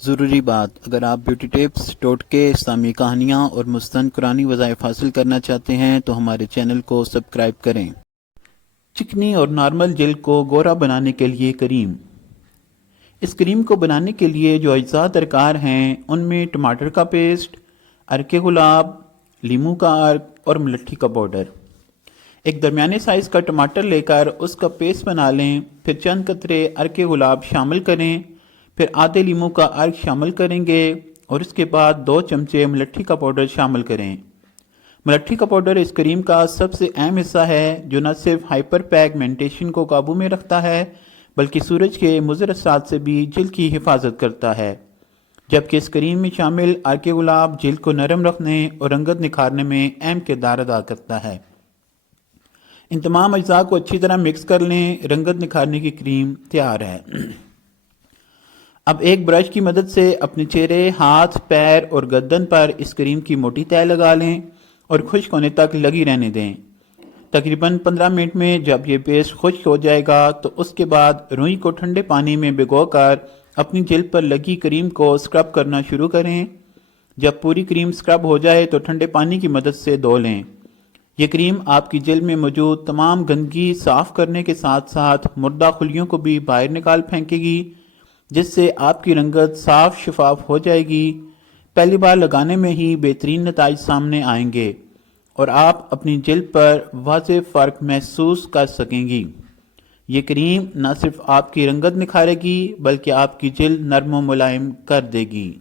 ضروری بات، اگر آپ بیوٹی ٹپس، ٹوٹکے، اسلامی کہانیاں اور مستند قرآنی وظائف حاصل کرنا چاہتے ہیں تو ہمارے چینل کو سبسکرائب کریں۔ چکنی اور نارمل جلد کو گورا بنانے کے لیے کریم۔ اس کریم کو بنانے کے لیے جو اجزاء درکار ہیں ان میں ٹماٹر کا پیسٹ، عرق گلاب، لیموں کا عرق اور ملٹھی کا پاؤڈر۔ ایک درمیانے سائز کا ٹماٹر لے کر اس کا پیسٹ بنا لیں، پھر چند قطرے عرق گلاب شامل کریں، پھر آدھے لیموں کا عرق شامل کریں گے اور اس کے بعد 2 چمچے ملٹھی کا پاؤڈر شامل کریں۔ ملٹھی کا پاؤڈر اس کریم کا سب سے اہم حصہ ہے جو نہ صرف ہائپر پیگمنٹیشن کو قابو میں رکھتا ہے بلکہ سورج کے مضر اثرات سے بھی جلد کی حفاظت کرتا ہے، جبکہ اس کریم میں شامل عرق گلاب جلد کو نرم رکھنے اور رنگت نکھارنے میں اہم کردار ادا کرتا ہے۔ ان تمام اجزاء کو اچھی طرح مکس کر لیں، رنگت نکھارنے کی کریم تیار ہے۔ اب ایک برش کی مدد سے اپنے چہرے، ہاتھ، پیر اور گردن پر اس کریم کی موٹی تہہ لگا لیں اور خشک ہونے تک لگی رہنے دیں۔ تقریباً 15 منٹ میں جب یہ پیسٹ خشک ہو جائے گا تو اس کے بعد روئی کو ٹھنڈے پانی میں بھگو کر اپنی جلد پر لگی کریم کو اسکرب کرنا شروع کریں۔ جب پوری کریم اسکرب ہو جائے تو ٹھنڈے پانی کی مدد سے دھو لیں۔ یہ کریم آپ کی جلد میں موجود تمام گندگی صاف کرنے کے ساتھ ساتھ مردہ خلیوں کو بھی باہر نکال پھینکے گی، جس سے آپ کی رنگت صاف شفاف ہو جائے گی۔ پہلی بار لگانے میں ہی بہترین نتائج سامنے آئیں گے اور آپ اپنی جلد پر واضح فرق محسوس کر سکیں گی۔ یہ کریم نہ صرف آپ کی رنگت نکھارے گی بلکہ آپ کی جلد نرم و ملائم کر دے گی۔